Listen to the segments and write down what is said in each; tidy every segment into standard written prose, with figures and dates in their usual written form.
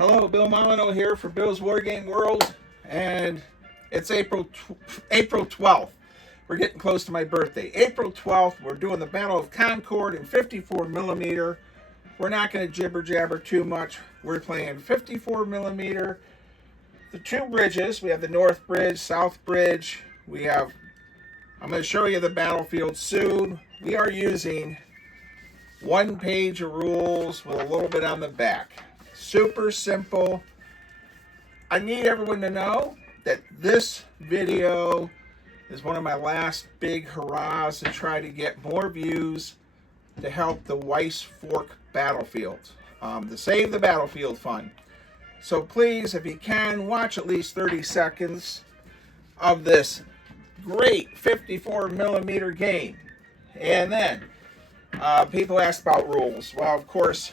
Hello, Bill Molyneux here for Bill's Wargame World, and it's April 12th. We're getting close to my birthday. April 12th, we're doing the Battle of Concord in 54 millimeter. We're not going to jibber jabber too much. We're playing 54 millimeter. The two bridges, we have the North Bridge, South Bridge. I'm going to show you the battlefield soon. We are using one page of rules with a little bit on the back. Super simple. I need everyone to know that this video is one of my last big hurrahs to try to get more views to help the Weiss Fork Battlefield, to save the Battlefield Fund. So please, if you can, watch at least 30 seconds of this great 54 millimeter game. And then people ask about rules. Well, of course,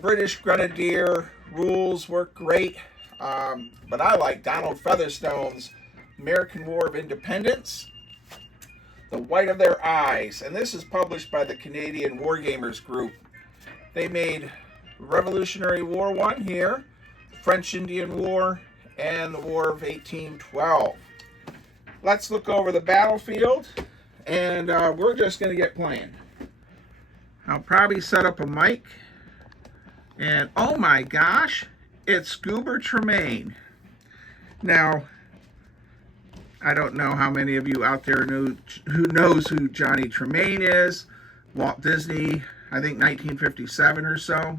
British Grenadier rules work great, but I like Donald Featherstone's American War of Independence, The White of Their Eyes, and this is published by the Canadian Wargamers Group. They made Revolutionary War 1 here, the French-Indian War, and the War of 1812. Let's look over the battlefield, and we're just going to get playing. I'll probably set up a mic. And oh my gosh, it's Goober Tremaine. Now, I don't know how many of you out there who knows who Johnny Tremaine is. Walt Disney, I think 1957 or so.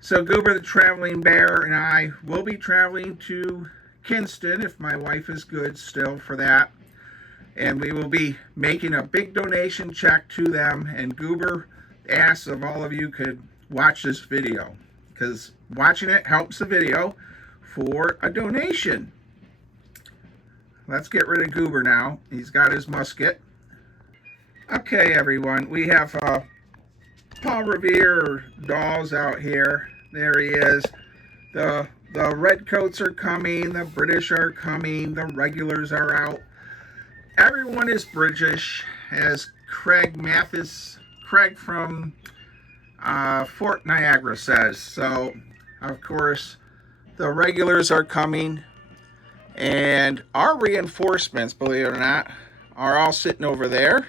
So Goober the Traveling Bear and I will be traveling to Kinston, if my wife is good still for that. And we will be making a big donation check to them. And Goober asks if all of you could watch this video, because watching it helps the video for a donation. Let's get rid of Goober now. He's got his musket. Okay, everyone, we have Paul Revere Dawes out here. There he is. The redcoats are coming, the British are coming, the regulars are out. Everyone is British, as Craig from Fort Niagara says. So, of course, the regulars are coming, and our reinforcements, believe it or not, are all sitting over there.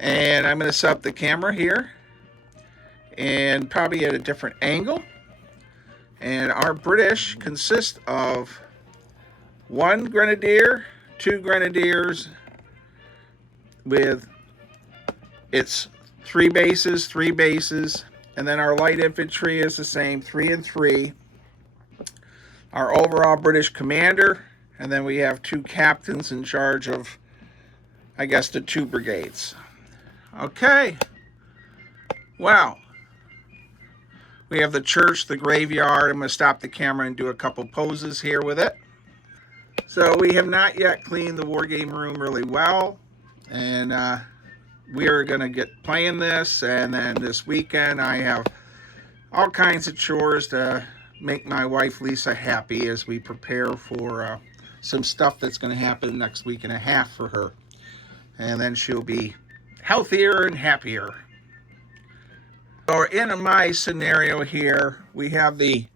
And I'm going to set up the camera here, and probably at a different angle. And our British consist of one grenadier, two grenadiers, with its three bases, and then our light infantry is the same, 3 and 3. Our overall British commander, and then we have two captains in charge of, I guess, the two brigades. Okay. Well, we have the church, the graveyard. I'm going to stop the camera and do a couple poses here with it. So we have not yet cleaned the war game room really well, and we are going to get playing this, and then this weekend I have all kinds of chores to make my wife Lisa happy as we prepare for some stuff that's going to happen next week and a half for her. And then she'll be healthier and happier. So in my scenario here, we have the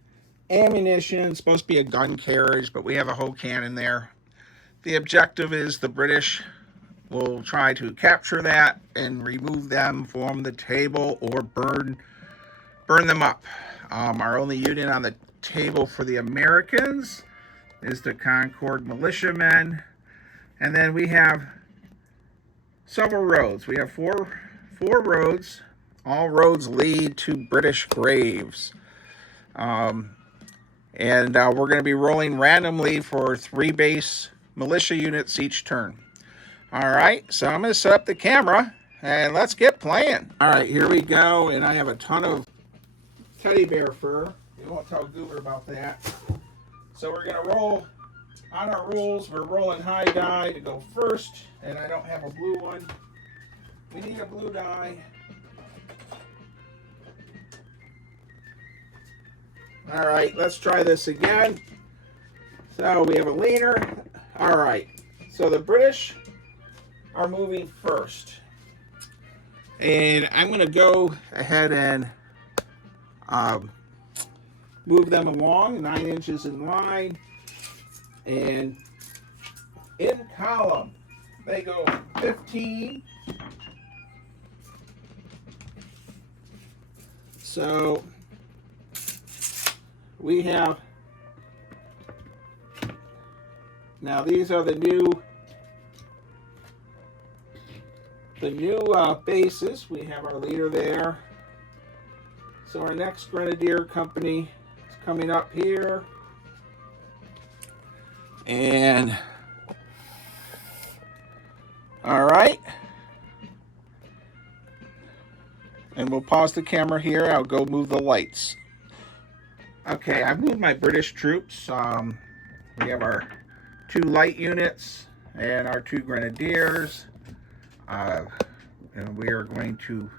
ammunition. It's supposed to be a gun carriage, but we have a whole cannon there. The objective is the British will try to capture that and remove them from the table or burn them up. Our only unit on the table for the Americans is the Concord militiamen. And then we have several roads. We have four roads. All roads lead to British graves. And we're going to be rolling randomly for 3 base militia units each turn. All right, so I'm going to set up the camera, and let's get playing. All right, here we go, and I have a ton of teddy bear fur. You won't tell Goober about that. So we're going to roll on our rules. We're rolling high die to go first, and I don't have a blue one. We need a blue die. All right, let's try this again. So we have a leaner. All right, so the British are moving first. And I'm going to go ahead and move them along 9 inches in line, and in column they go 15. So we have, now these are the new bases. We have our leader there. So our next Grenadier company is coming up here. And all right. And we'll pause the camera here. I'll go move the lights. Okay, I've moved my British troops. We have our 2 light units and our 2 Grenadiers. And we are going to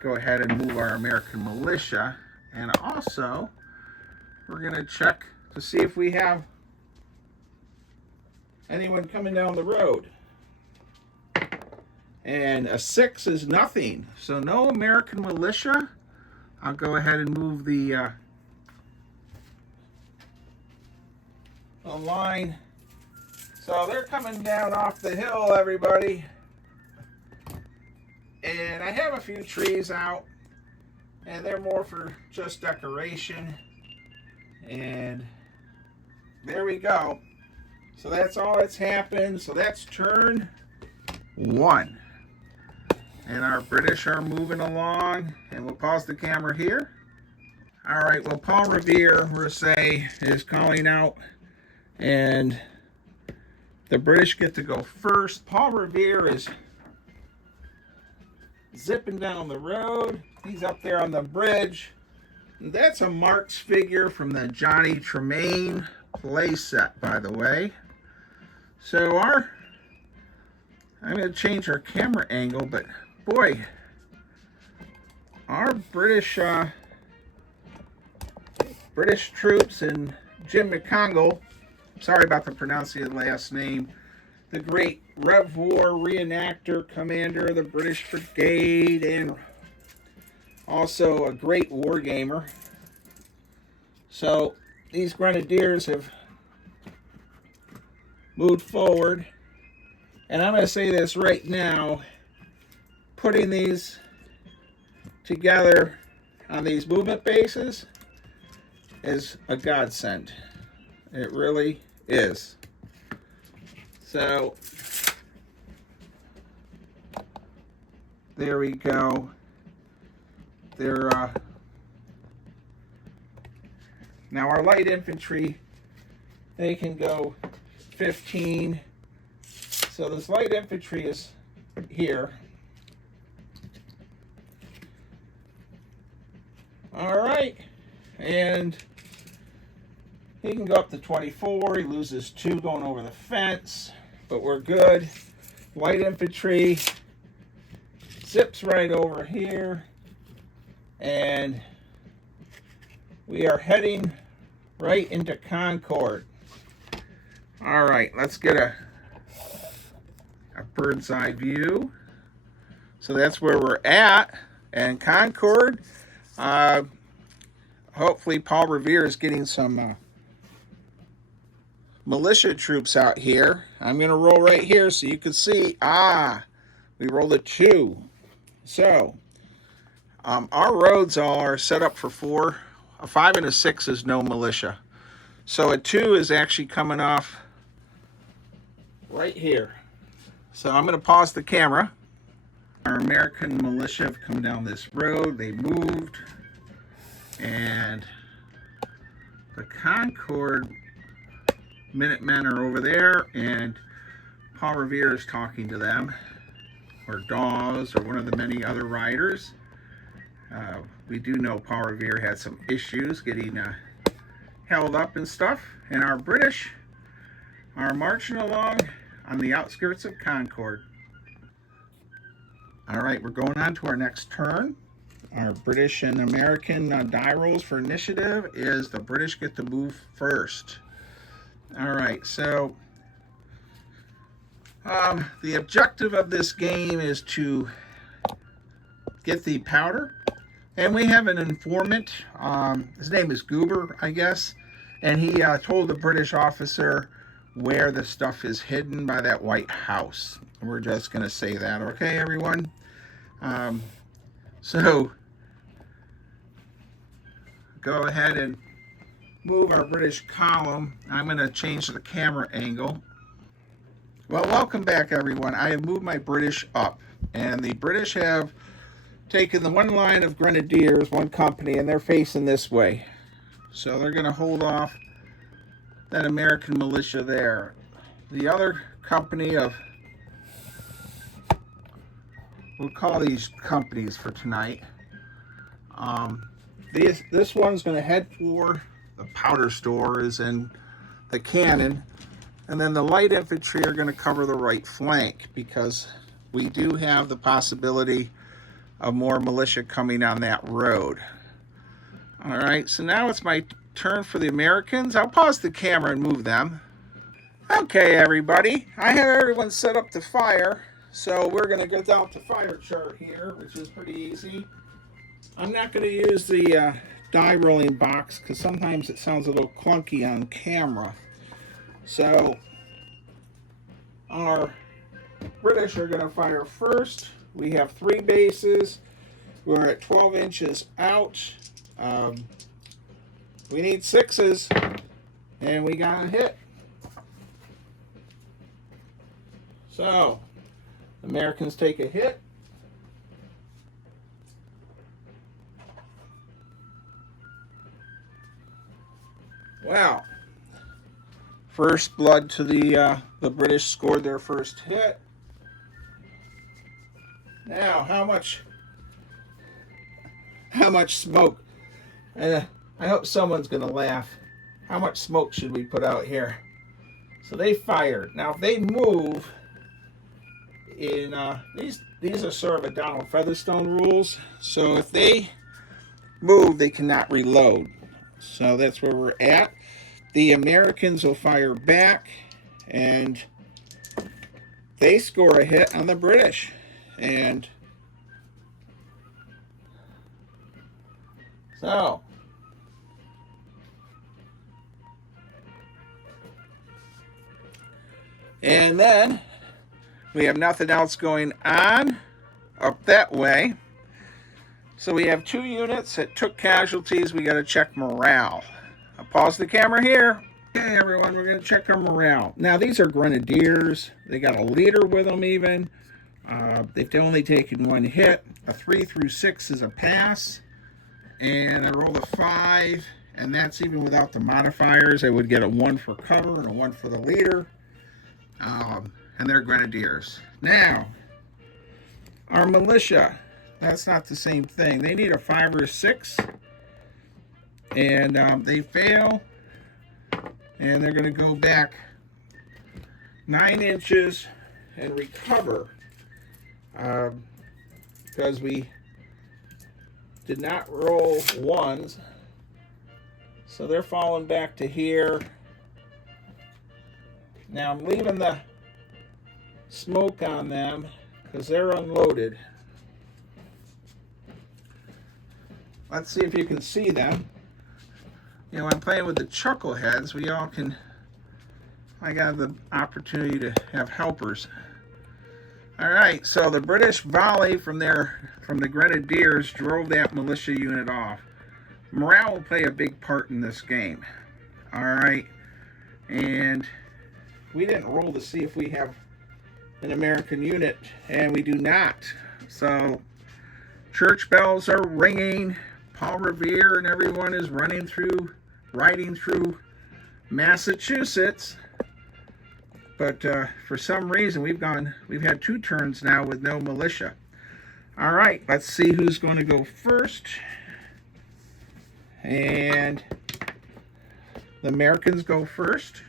go ahead and move our American militia. And also, we're going to check to see if we have anyone coming down the road. And a 6 is nothing. So no American militia. I'll go ahead and move the line. So they're coming down off the hill, everybody. And I have a few trees out, and they're more for just decoration. And there we go. So that's all that's happened. So that's turn 1. And our British are moving along. And we'll pause the camera here. All right, well, Paul Revere, we'll say, is calling out. And the British get to go first. Paul Revere is zipping down the road. He's up there on the bridge. And that's a Marx figure from the Johnny Tremaine play set, by the way. So I'm going to change our camera angle, but boy, our British troops and Jim McCongle, sorry about the pronouncing of the last name, the great Rev War reenactor, commander of the British Brigade, and also a great war gamer. So these Grenadiers have moved forward. And I'm going to say this right now, putting these together on these movement bases is a godsend. It really is. So there we go. They're now our light infantry, they can go 15. So this light infantry is here. All right, and he can go up to 24. He loses 2 going over the fence, but we're good. Light infantry zips right over here, and we are heading right into Concord. All right, let's get a bird's eye view. So that's where we're at, and Concord. Hopefully Paul Revere is getting some militia troops out here. I'm going to roll right here so you can see. We rolled a 2. So our roads are set up for 4. A 5 and a 6 is no militia. So a 2 is actually coming off right here. So I'm going to pause the camera. Our American militia have come down this road. They moved. And the Concord Minutemen are over there. And Paul Revere is talking to them. Or Dawes, or one of the many other riders. We do know Paul Revere had some issues getting held up and stuff. And our British are marching along on the outskirts of Concord. All right, we're going on to our next turn. Our British and American die rolls for initiative is the British get to move first. All right, so the objective of this game is to get the powder And we have an informant. His name is Goober, I guess. And he told the British officer where the stuff is hidden by that White House. We're just going to say that, okay, everyone? So go ahead and move our British column. I'm going to change the camera angle. Well, welcome back, everyone. I have moved my British up, and the British have taken the one line of grenadiers, one company, and they're facing this way. So they're going to hold off that American militia there. The other company of, we'll call these companies for tonight. This one's going to head for the powder stores and the cannon, and then the light infantry are going to cover the right flank because we do have the possibility of more militia coming on that road. All right, so now it's my turn for the Americans. I'll pause the camera and move them. Okay, everybody, I have everyone set up to fire, so we're going to get down to fire chart here, which is pretty easy. I'm not going to use the die rolling box because sometimes it sounds a little clunky on camera. So our British are going to fire first. We have 3 bases. We're at 12 inches out. We need 6s, and we got a hit. So, Americans take a hit. Wow. First blood to the British scored their first hit. Now, how much smoke? I hope someone's going to laugh. How much smoke should we put out here? So they fired. Now, if they move in these are sort of a Donald Featherstone rules. So if they move, they cannot reload. So that's where we're at. The Americans will fire back, and they score a hit on the British. And so and then we have nothing else going on up that way. So we have 2 units that took casualties. We got to check morale. I'll pause the camera here. Okay, everyone, we're going to check our morale. Now, these are grenadiers. They got a leader with them even. They've only taken 1 hit. A 3 through 6 is a pass. And I rolled a 5, and that's even without the modifiers. I would get a 1 for cover and a 1 for the leader. And they're grenadiers. Now, our militia, that's not the same thing. They need a 5 or a 6, and they fail, and they're going to go back 9 inches and recover because we did not roll 1s, so they're falling back to here. Now I'm leaving the smoke on them because they're unloaded. Let's see if you can see them. You know, I'm playing with the chuckleheads. We all can. I got the opportunity to have helpers. All right, so the British volley from the grenadiers drove that militia unit off. Morale will play a big part in this game. All right, and we didn't roll to see if we have an American unit, and we do not. So church bells are ringing. Paul Revere and everyone is riding through Massachusetts. But for some reason, we've had 2 turns now with no militia. All right, let's see who's going to go first. And the Americans go first.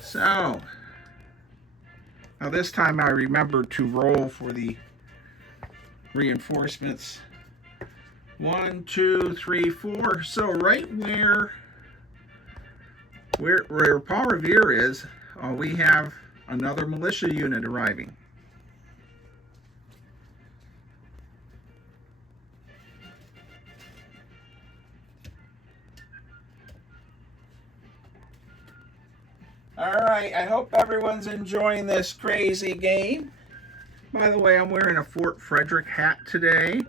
So, now this time I remembered to roll for the reinforcements. 1, 2, 3, 4. So right where Paul Revere is, we have another militia unit arriving. All right, I hope everyone's enjoying this crazy game. By the way, I'm wearing a Fort Frederick hat today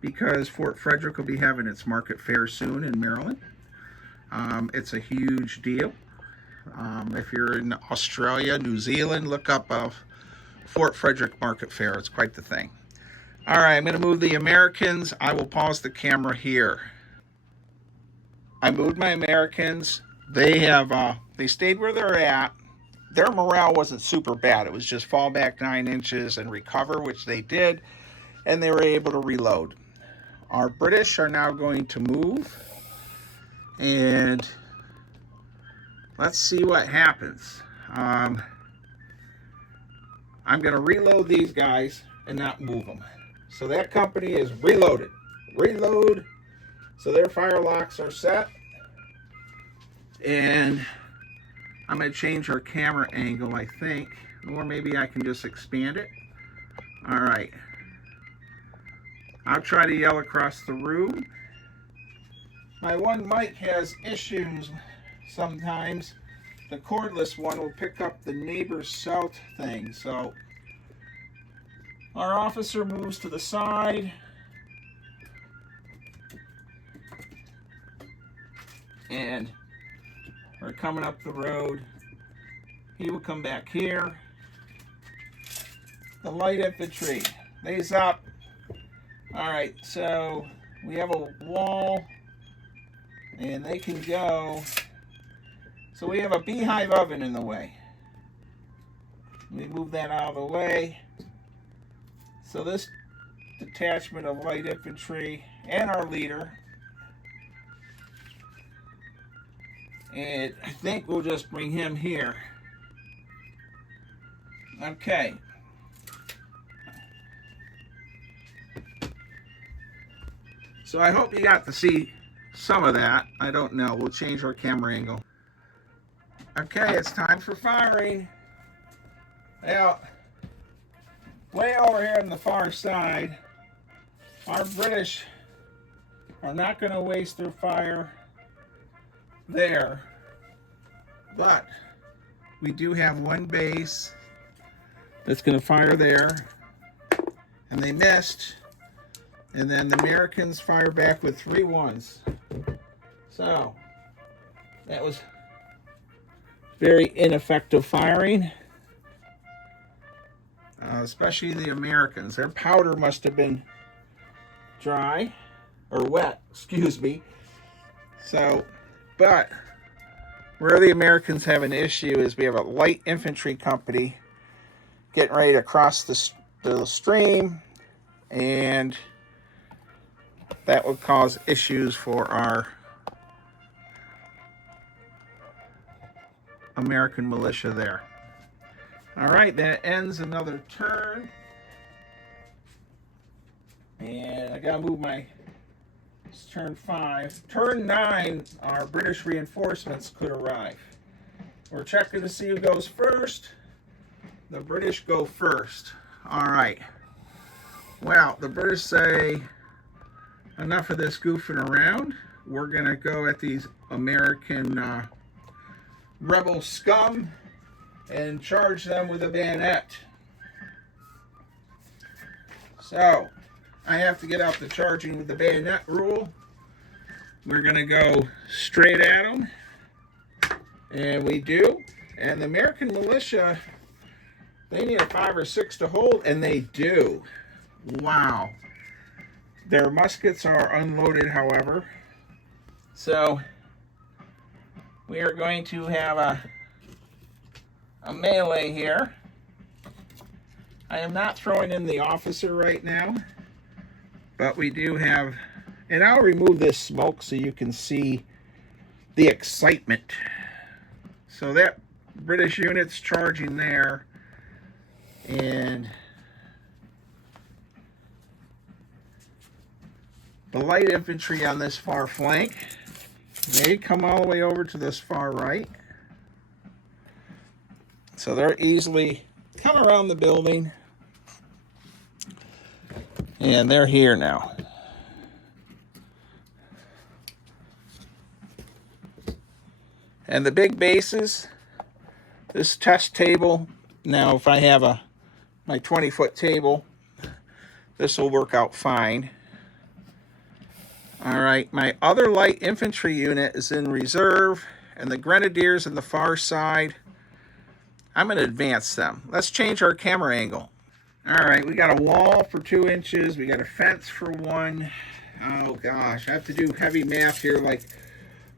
because Fort Frederick will be having its market fair soon in Maryland. It's a huge deal. If you're in Australia, New Zealand, look up Fort Frederick Market Fair. It's quite the thing. All right, I'm going to move the Americans. I will pause the camera here. I moved my Americans. They stayed where they're at. Their morale wasn't super bad. It was just fall back 9 inches and recover, which they did, and they were able to reload. Our British are now going to move, and let's see what happens. I'm going to reload these guys and not move them. So that company is reloaded. Reload. So their fire locks are set. And I'm going to change our camera angle, I think. Or maybe I can just expand it. All right. I'll try to yell across the room. My one mic has issues sometimes. The cordless one will pick up the neighbor's cell thing. So our officer moves to the side. And we're coming up the road. He will come back here. The light infantry lays up. All right, so we have a wall and they can go. So we have a beehive oven in the way. We move that out of the way. So this detachment of light infantry and our leader, and I think we'll just bring him here. Okay. So I hope you got to see some of that. I don't know. We'll change our camera angle. Okay, it's time for firing. Now, way over here on the far side, our British are not going to waste their fire there. But we do have one base that's going to fire there. And they missed. And then the Americans fire back with 3 1s. So that was very ineffective firing. Especially the Americans. Their powder must have been dry or wet, excuse me. So, but where the Americans have an issue is we have a light infantry company getting ready to cross the stream, and that would cause issues for our American militia there. All right, that ends another turn. And I gotta move my, it's turn 5. Turn 9, our British reinforcements could arrive. We're checking to see who goes first. The British go first. All right. Well, the British say, enough of this goofing around. We're going to go at these American rebel scum and charge them with a bayonet. So, I have to get out the charging with the bayonet rule. We're going to go straight at them. And we do. And the American militia, they need a 5 or 6 to hold, and they do. Wow. Their muskets are unloaded, however. So we are going to have a melee here. I am not throwing in the officer right now, but we do have, and I'll remove this smoke so you can see the excitement. So that British unit's charging there, and the light infantry on this far flank, they come all the way over to this far right. So they're easily come around the building, and they're here now. And the big bases, This test table, now if I have my 20-foot table, this will work out fine. All right, my other light infantry unit is in reserve, and the grenadiers on the far side, I'm going to advance them. Let's change our camera angle. All right, we got a wall for 2 inches. We got a fence for 1. Oh gosh, I have to do heavy math here like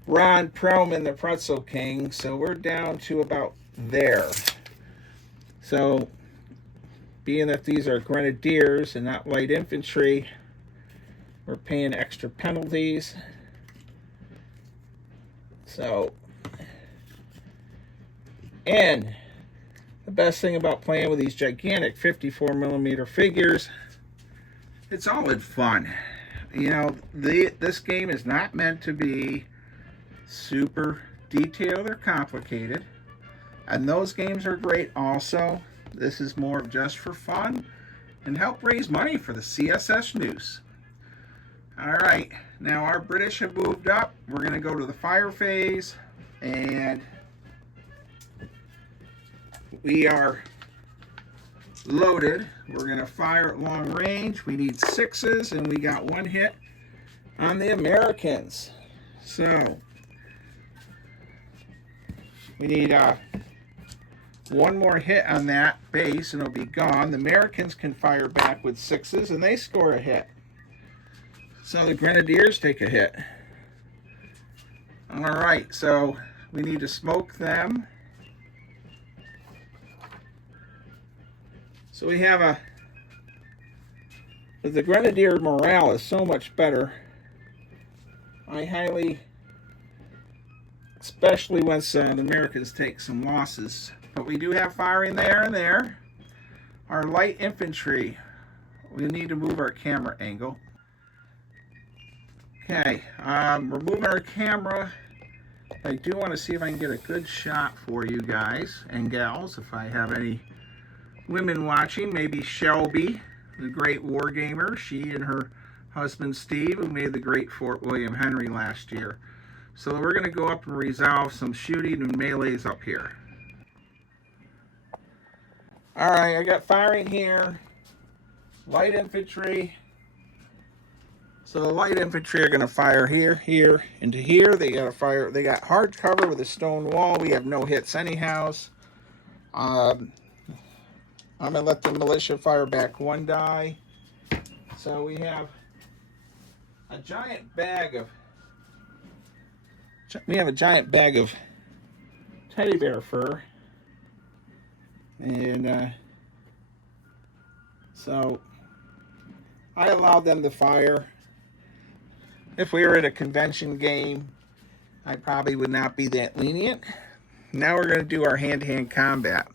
Ron Perlman, the Pretzel King. So we're down to about there. So being that these are grenadiers and not light infantry, we're paying extra penalties. So, and the best thing about playing with these gigantic 54mm figures, it's all in fun. You know, this game is not meant to be super detailed or complicated. And those games are great also. This is more just for fun and help raise money for the CSS News. All right, now our British have moved up. We're going to go to the fire phase, and we are loaded. We're going to fire at long range. We need 6s, and we got 1 hit on the Americans. So we need 1 more hit on that base, and it'll be gone. The Americans can fire back with 6s, and they score a hit. So the grenadiers take a hit. All right, so we need to smoke them. So we have the grenadier morale is so much better. I highly, especially once the Americans take some losses. But we do have firing there and there. Our light infantry, we need to move our camera angle. Okay, we're moving our camera. I do want to see if I can get a good shot for you guys and gals. If I have any women watching, maybe Shelby, the great war gamer. She and her husband Steve, who made the great Fort William Henry last year. So we're going to go up and resolve some shooting and melees up here. All right, I got firing here. Light infantry. So the light infantry are going to fire here, here, into here. They got to fire. They got hard cover with a stone wall. We have no hits anyhow. I'm going to let the militia fire back 1 die. So we have a giant bag of. We have a giant bag of teddy bear fur, and so I allowed them to fire. If we were at a convention game, I probably would not be that lenient. Now we're going to do our hand-to-hand combat.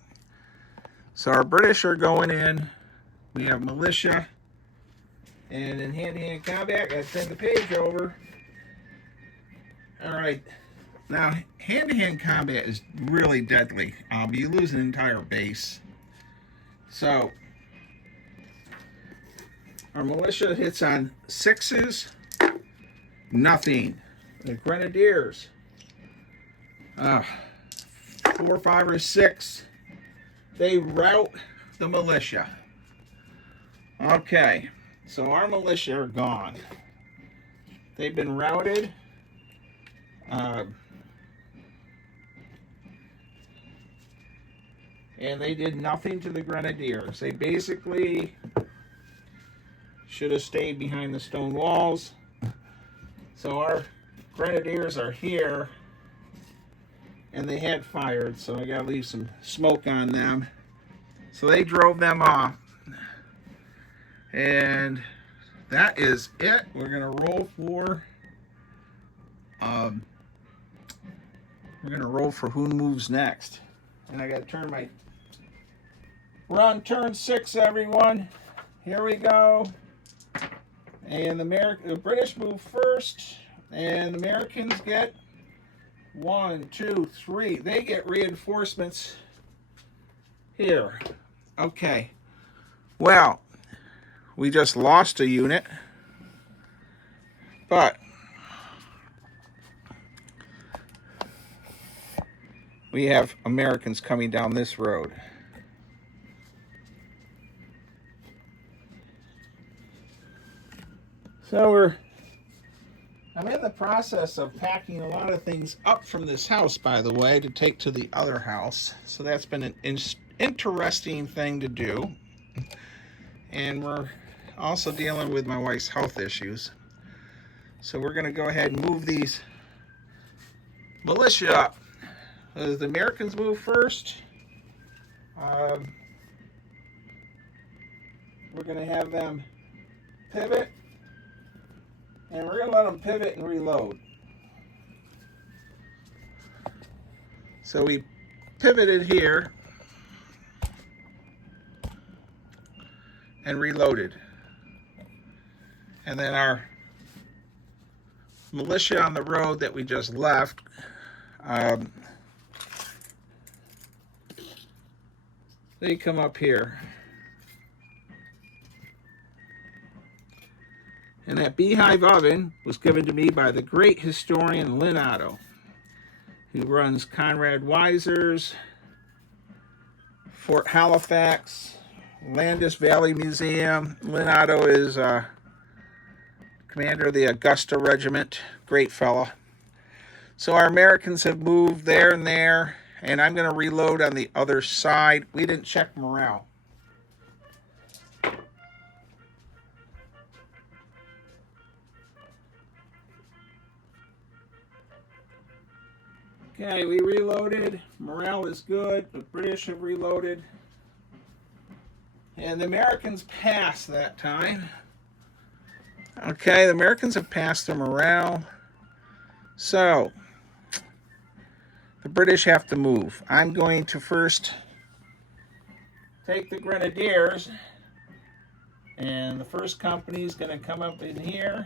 So our British are going in. We have militia. And in hand-to-hand combat, I send the page over. All right. Now, hand-to-hand combat is really deadly. You lose an entire base. So, our militia hits on 6s. Nothing. The grenadiers, 4, 5, or 6, they rout the militia. Okay, so our militia are gone. They've been routed. And they did nothing to the grenadiers. They basically should have stayed behind the stone walls. So our grenadiers are here, and they had fired, so I gotta leave some smoke on them. So they drove them off, and that is it. We're gonna roll for who moves next, and I gotta turn my. We're on turn 6, everyone. Here we go. And the British move first, and the Americans get 1, 2, 3. They get reinforcements here. Okay. Well, we just lost a unit, but we have Americans coming down this road. So I'm in the process of packing a lot of things up from this house, by the way, to take to the other house. So that's been an interesting thing to do. And we're also dealing with my wife's health issues. So we're going to go ahead and move these militia up. As the Americans move first, we're going to have them pivot, and we're going to let them pivot and reload. So we pivoted here and reloaded. And then our militia on the road that we just left, they come up here. And that beehive oven was given to me by the great historian Lynn Otto, who runs Conrad Weiser's, Fort Halifax, Landis Valley Museum. Lynn Otto is commander of the Augusta Regiment. Great fella. So our Americans have moved there and there, and I'm going to reload on the other side. We didn't check morale. Okay, we reloaded. Morale is good. The British have reloaded. And the Americans passed that time. Okay, the Americans have passed their morale. So, the British have to move. I'm going to first take the Grenadiers. And the first company is going to come up in here.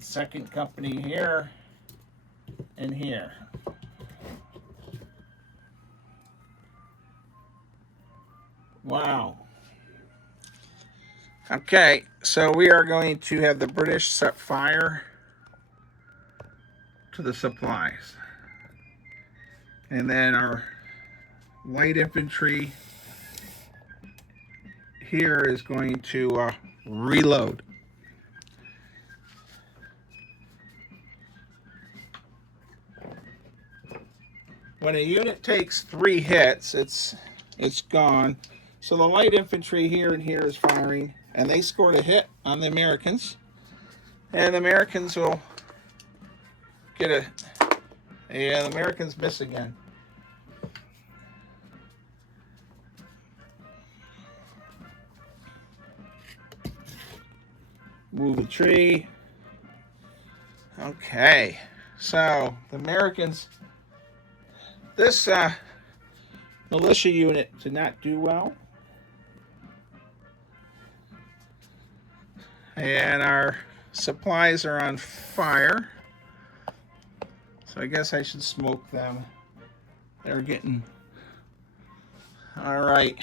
Second company here. And here. Wow. Okay, so we are going to have the British set fire to the supplies. And then our light infantry here is going to reload. When a unit takes 3 hits, it's gone. So the light infantry here and here is firing, and they scored a hit on the Americans. And the Americans will get a... Yeah, the Americans miss again. Move the tree. Okay, so the Americans... This militia unit did not do well. And our supplies are on fire. So I guess I should smoke them. They're getting... All right.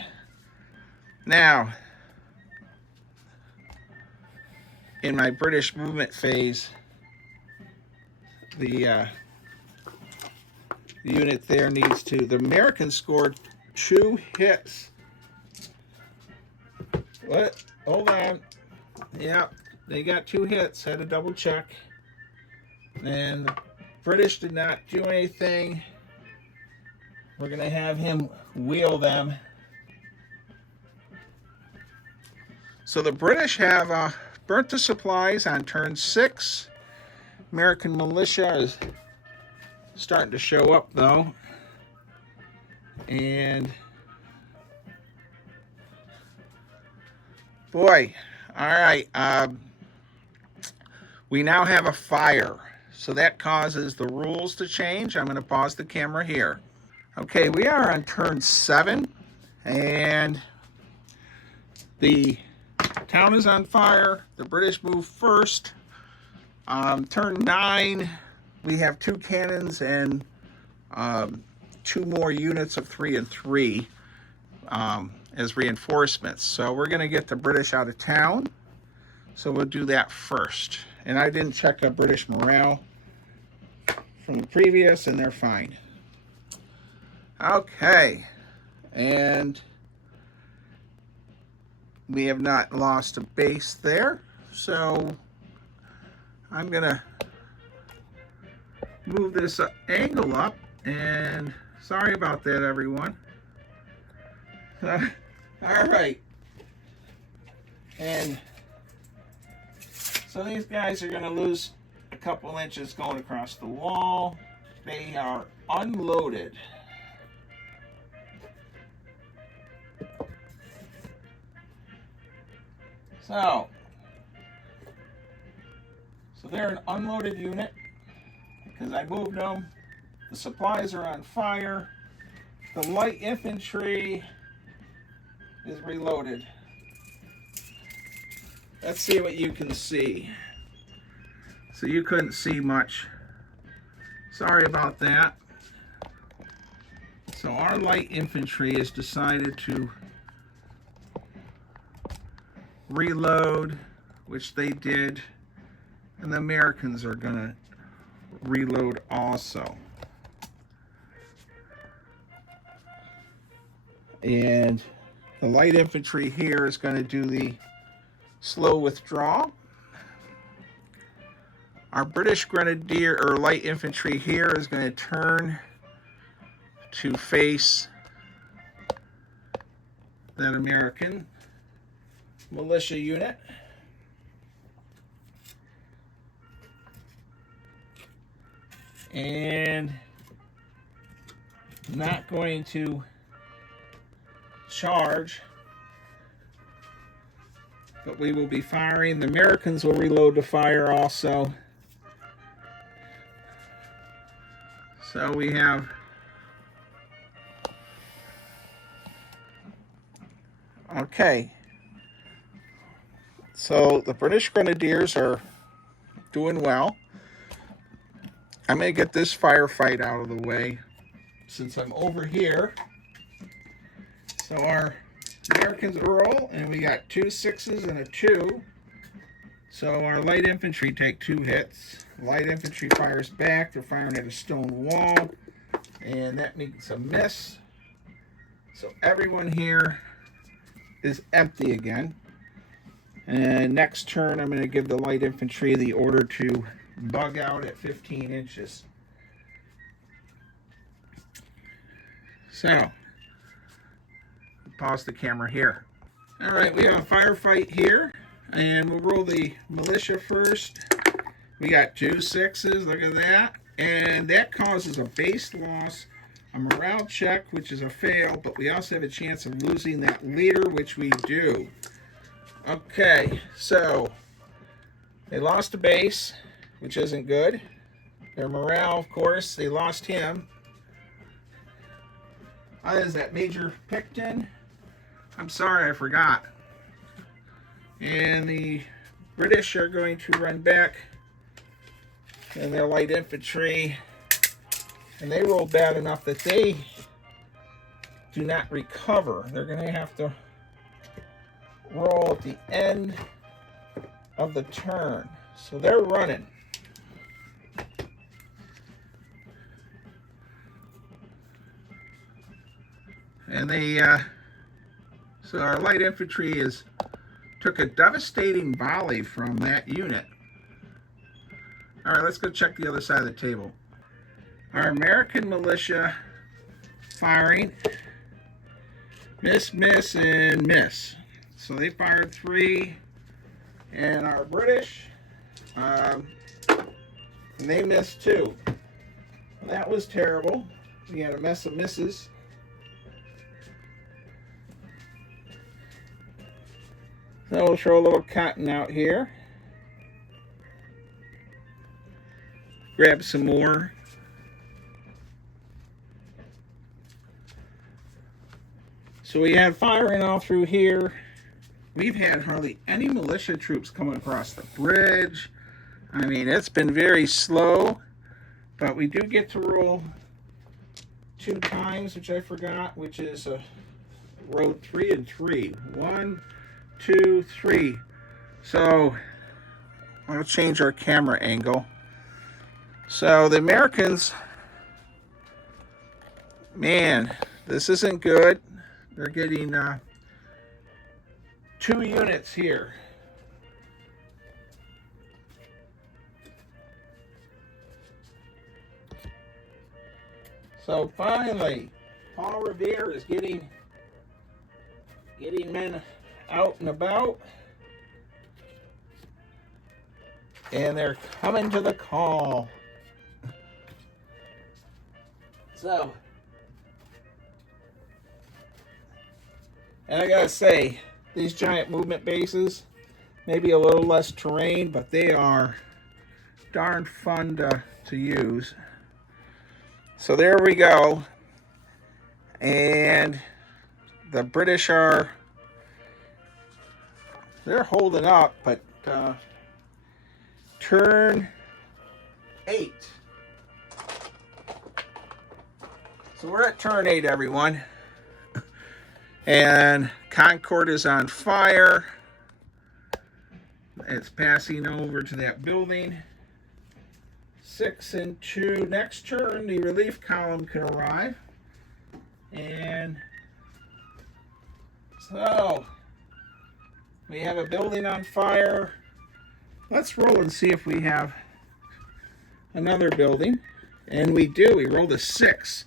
Now, in my British movement phase, the unit there needs to... The Americans scored 2 hits. What? Hold on. Yep, they got 2 hits. Had to double check. And the British did not do anything. We're going to have him wheel them. So the British have burnt the supplies on turn 6. American militia is starting to show up, though. And boy, all right, we now have a fire. So that causes the rules to change. I'm going to pause the camera here. Okay, we are on turn 7, and the town is on fire. The British move first. Turn 9, we have 2 cannons and 2 more units of 3 and 3 as reinforcements. So we're going to get the British out of town. So we'll do that first. And I didn't check British morale from the previous, and they're fine. Okay, and we have not lost a base there, so I'm gonna move this angle up, and sorry about that, everyone. All right, and so these guys are gonna lose a couple inches going across the wall. They are unloaded. So they're an unloaded unit because I moved them. The supplies are on fire. The light infantry is reloaded. Let's see what you can see. So you couldn't see much. Sorry about that. So our light infantry has decided to reload, which they did, and the Americans are gonna reload also. And the light infantry here is going to do the slow withdrawal. Our British grenadier or light infantry here is going to turn to face that American militia unit. And not going to charge, but we will be firing. The Americans will reload the fire also. So we have okay. So the British Grenadiers are doing well. I'm going to get this firefight out of the way since I'm over here. So our Americans roll, and we got 2 6s and a 2. So our light infantry take 2 hits. Light infantry fires back. They're firing at a stone wall, and that makes a miss. So everyone here is empty again. And next turn, I'm going to give the light infantry the order to bug out at 15 inches. So, pause the camera here. All right, we have a firefight here, and we'll roll the militia first. We got 2 6s, look at that. And that causes a base loss, a morale check, which is a fail, but we also have a chance of losing that leader, which we do. Okay, so they lost a base, which isn't good. Their morale, of course, they lost him. Is that Major Picton? I'm sorry, I forgot. And the British are going to run back in their light infantry, and they roll bad enough that they do not recover. They're going to have to roll at the end of the turn. So they're running. And they, so our light infantry took a devastating volley from that unit. All right, let's go check the other side of the table. Our American militia firing, miss, miss, and miss. So they fired 3, and our British, they missed 2. That was terrible. We had a mess of misses. So we'll throw a little cotton out here. Grab some more. So we had firing all through here. We've had hardly any militia troops coming across the bridge. I mean, it's been very slow, but we do get to roll 2 times, which I forgot, which is road 3 and 3. 1, 2, 3. So I'll change our camera angle. So the Americans, man, this isn't good. They're getting 2 units here. So finally, Paul Revere is getting men out and about, and they're coming to the call. So, and I gotta say, these giant movement bases, maybe a little less terrain, but they are darn fun to use. So there we go. And the British they're holding up, but turn 8. So we're at turn 8, everyone. And Concord is on fire. It's passing over to that building. 6 and 2. Next turn, the relief column can arrive. And so we have a building on fire. Let's roll and see if we have another building. And we do. We rolled a 6.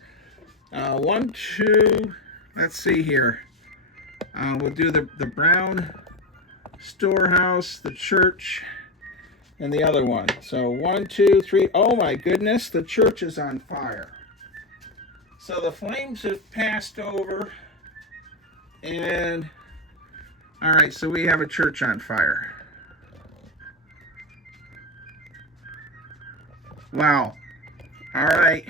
1, 2. Let's see here. We'll do the brown storehouse, the church, and the other one. So 1, 2, 3. Oh my goodness, the church is on fire. So the flames have passed over, and all right, so we have a church on fire. Wow. All right.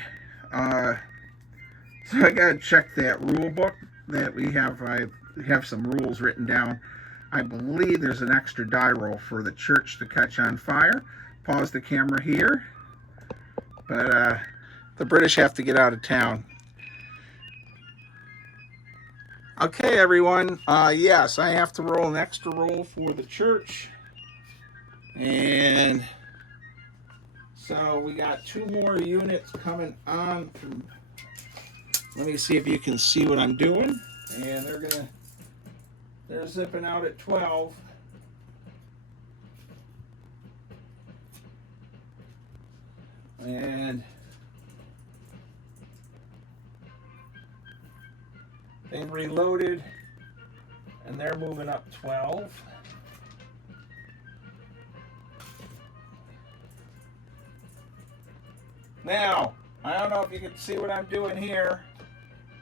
So I gotta check that rule book that we have. I have some rules written down. I believe there's an extra die roll for the church to catch on fire. Pause the camera here. But the British have to get out of town. Okay, everyone. Yes, I have to roll an extra roll for the church. And so we got 2 more units coming on. Let me see if you can see what I'm doing. And they're zipping out at 12. And they reloaded, and they're moving up 12. Now, I don't know if you can see what I'm doing here,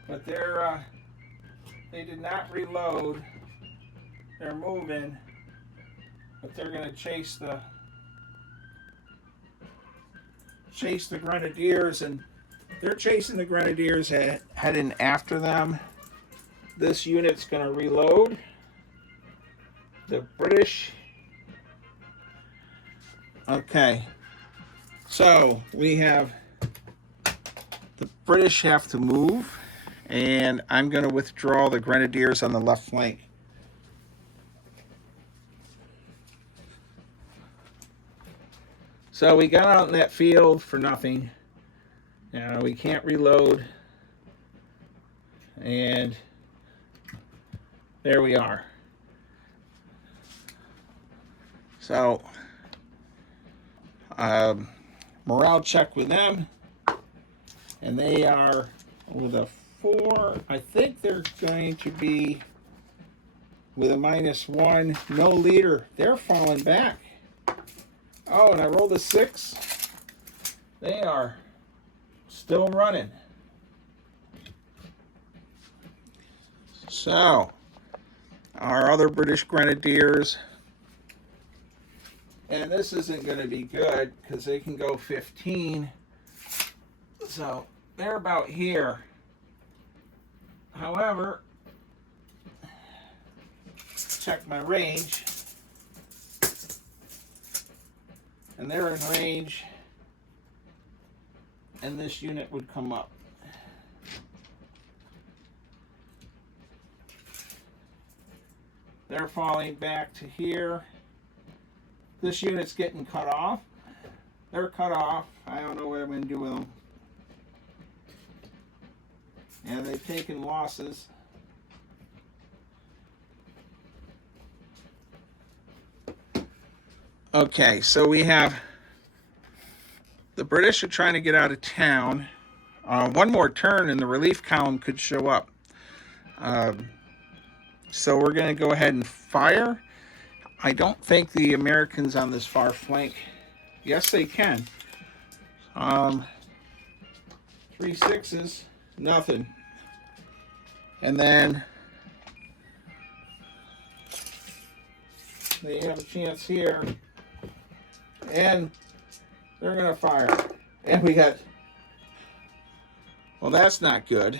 but they did not reload. They're moving, but they're going to chase the Grenadiers, and they're chasing the Grenadiers, heading after them. This unit's going to reload. The British. Okay. So we have the British have to move, and I'm going to withdraw the Grenadiers on the left flank. So we got out in that field for nothing. Now we can't reload. And there we are. So morale check with them. And they are with a 4. I think they're going to be with a -1. No leader. They're falling back. Oh, and I rolled a 6. They are still running. So, our other British Grenadiers, and this isn't going to be good because they can go 15. So, they're about here. However, check my range. And they're in range, and this unit would come up. They're falling back to here. This unit's getting cut off. They're cut off. I don't know what I'm going to do with them. And they've taken losses. Okay, so we have the British are trying to get out of town. One more turn and the relief column could show up. So we're going to go ahead and fire. I don't think the Americans on this far flank. Yes, they can. 3 6s, nothing. And then they have a chance here. And they're going to fire. And we got, well, that's not good.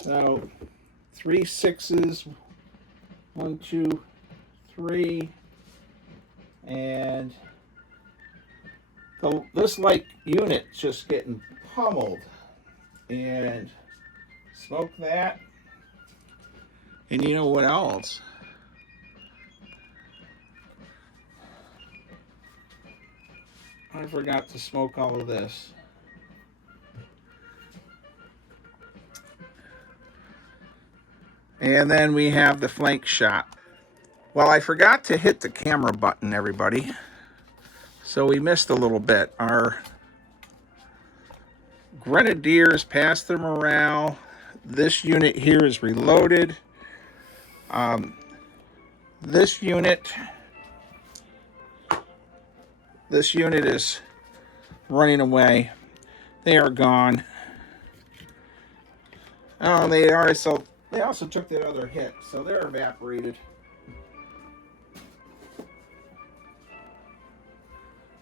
So 3 6s, 1 2 3, and this light unit's just getting pummeled. And smoke that. And you know what else? I forgot to smoke all of this. And then we have the flank shot. Well, I forgot to hit the camera button, everybody. So we missed a little bit. Our Grenadiers passed their morale. This unit here is reloaded. This unit is running away. They are gone. Oh, they also took that other hit, so they're evaporated.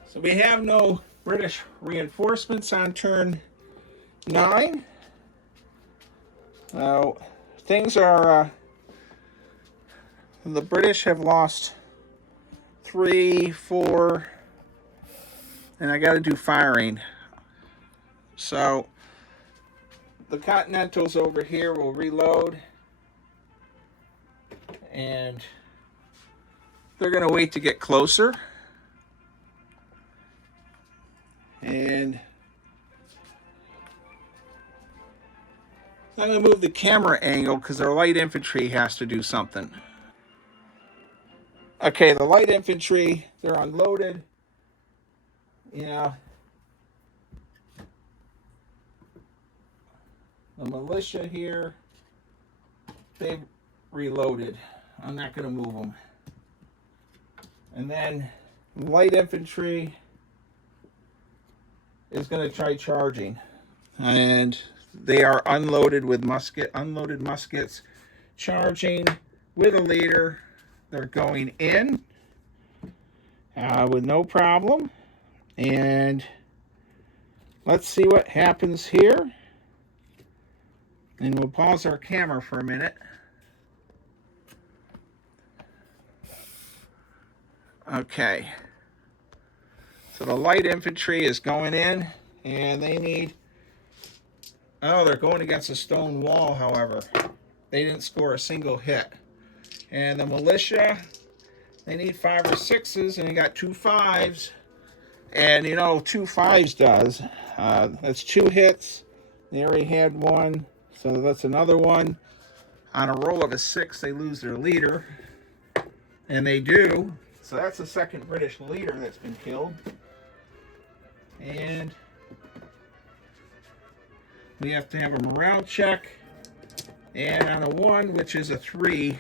So we have no British reinforcements on turn 9. Things are, the British have lost 3, 4, and I got to do firing. So the Continentals over here will reload, and they're going to wait to get closer. And I'm going to move the camera angle because our light infantry has to do something. Okay, the light infantry, they're unloaded. Yeah. The militia here, they've reloaded. I'm not going to move them. And then light infantry is going to try charging. And they are unloaded muskets, charging with a leader. They're going in with no problem. And let's see what happens here. And we'll pause our camera for a minute. Okay. So the light infantry is going in, and they need... Oh, they're going against a stone wall, however. They didn't score a single hit. And the militia, they need 5 or 6s, and they got 2 5s. And, you know, 2 5s does. That's 2 hits. They already had 1, so that's another one. On a roll of a 6, they lose their leader. And they do. So that's the second British leader that's been killed. And we have to have a morale check. And on a 1, which is a 3,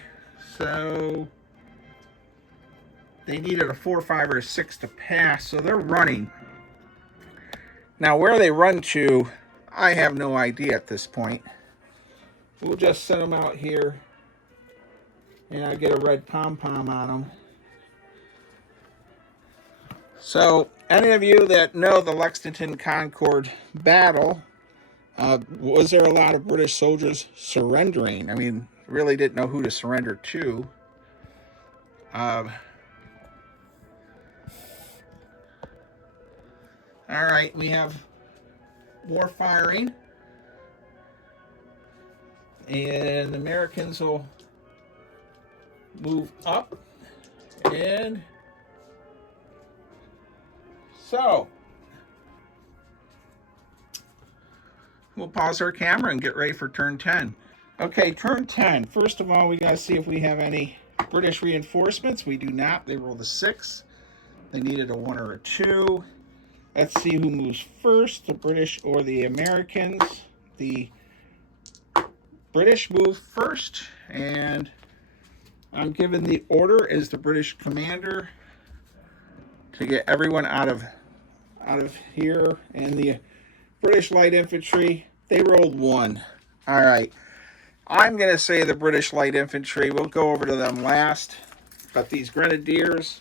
so they needed a 4, 5, or a 6 to pass, so they're running. Now, where they run to, I have no idea at this point. We'll just send them out here, and I get a red pom-pom on them. So, any of you that know the Lexington-Concord battle, was there a lot of British soldiers surrendering? I mean, really didn't know who to surrender to. All right, we have more firing. And the Americans will move up. And So we'll pause our camera and get ready for turn 10. Okay, turn 10. First of all, we got to see if we have any British reinforcements. We do not. They rolled a 6. They needed a 1 or a 2. Let's see who moves first, the British or the Americans. The British move first, and I'm given the order as the British commander to get everyone out of here. And the British light infantry, they rolled 1. All right. I'm going to say the British light infantry. We'll go over to them last. But these grenadiers,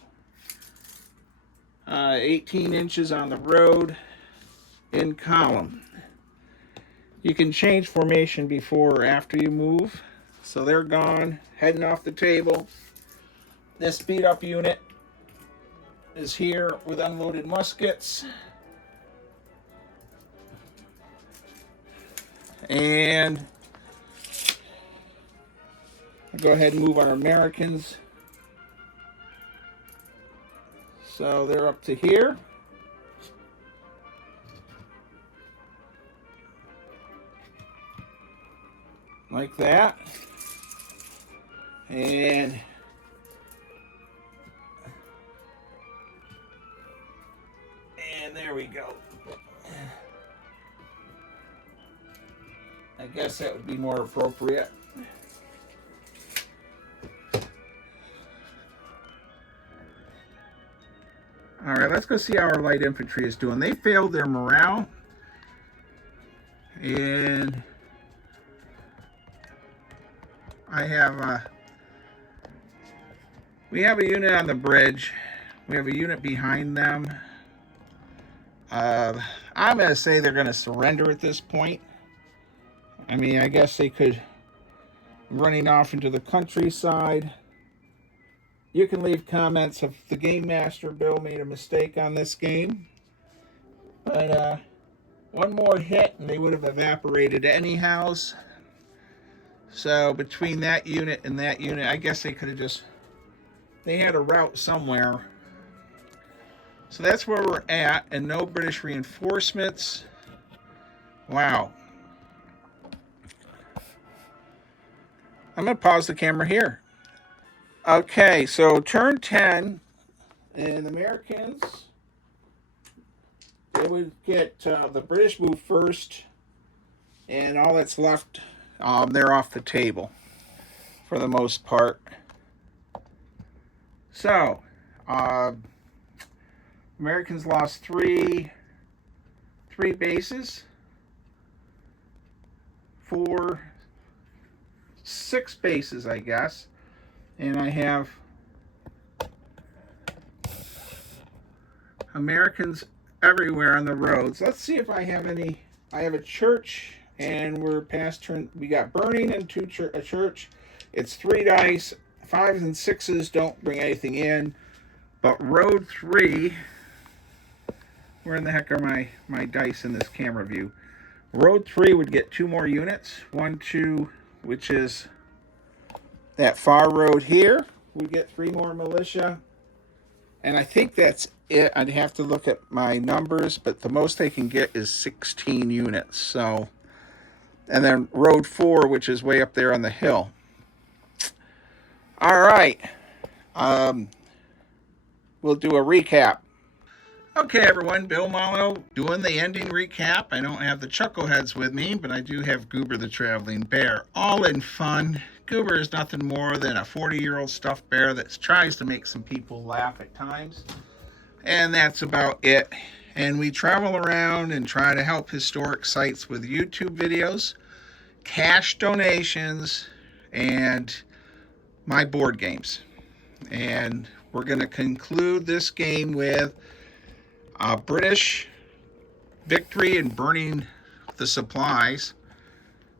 18 inches on the road in column. You can change formation before or after you move. So they're gone, heading off the table. This beat up unit is here with unloaded muskets. And I'll go ahead and move our Americans. So they're up to here. Like that. And there we go. I guess that would be more appropriate. All right, let's go see how our light infantry is doing. They failed their morale. And we have a unit on the bridge. We have a unit behind them. I'm going to say they're going to surrender at this point. I mean, I guess they could running off into the countryside. You can leave comments if the Game Master Bill made a mistake on this game. But one more hit and they would have evaporated anyhow. So between that unit and that unit, I guess they could have just, they had a route somewhere. So that's where we're at, and no British reinforcements. Wow. I'm going to pause the camera here. Okay, so turn 10, and the Americans, they would get the British move first, and all that's left, they're off the table for the most part. So, Americans lost three bases, 6 bases, I guess. And I have Americans everywhere on the roads. Let's see if I have any. I have a church, and we're past turn. We got burning and a church. It's 3 dice. 5s and 6s don't bring anything in. But road 3. Where in the heck are my dice in this camera view? Road 3 would get 2 more units. 1, 2, which is that far road here. We get 3 more militia. And I think that's it. I'd have to look at my numbers, but the most they can get is 16 units. So, and then road 4, which is way up there on the hill. All right. We'll do a recap. Okay, everyone, Bill Malo doing the ending recap. I don't have the Chuckleheads with me, but I do have Goober the Traveling Bear. All in fun. Goober is nothing more than a 40-year-old stuffed bear that tries to make some people laugh at times. And that's about it. And we travel around and try to help historic sites with YouTube videos, cash donations, and my board games. And we're going to conclude this game with a British victory in burning the supplies.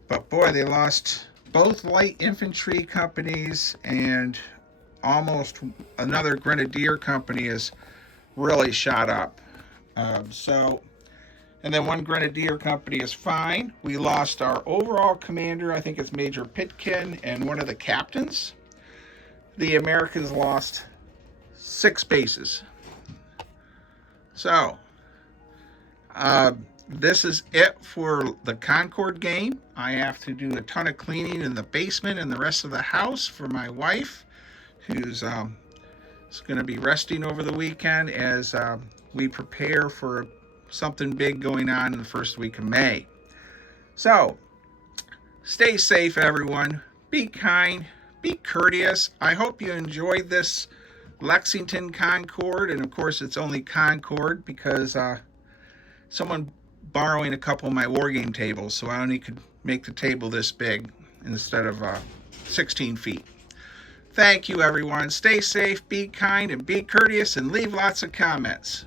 But boy, they lost both light infantry companies, and almost another grenadier company is really shot up. And then one grenadier company is fine. We lost our overall commander, I think it's Major Pitkin, and one of the captains. The Americans lost 6 bases. So, this is it for the Concord game. I have to do a ton of cleaning in the basement and the rest of the house for my wife, who's going to be resting over the weekend as we prepare for something big going on in the first week of May. So, stay safe, everyone. Be kind. Be courteous. I hope you enjoyed this Lexington Concord, and of course it's only Concord because someone borrowing a couple of my wargame tables, so I only could make the table this big instead of 16 feet. Thank you, everyone. Stay safe, be kind, and be courteous, and leave lots of comments.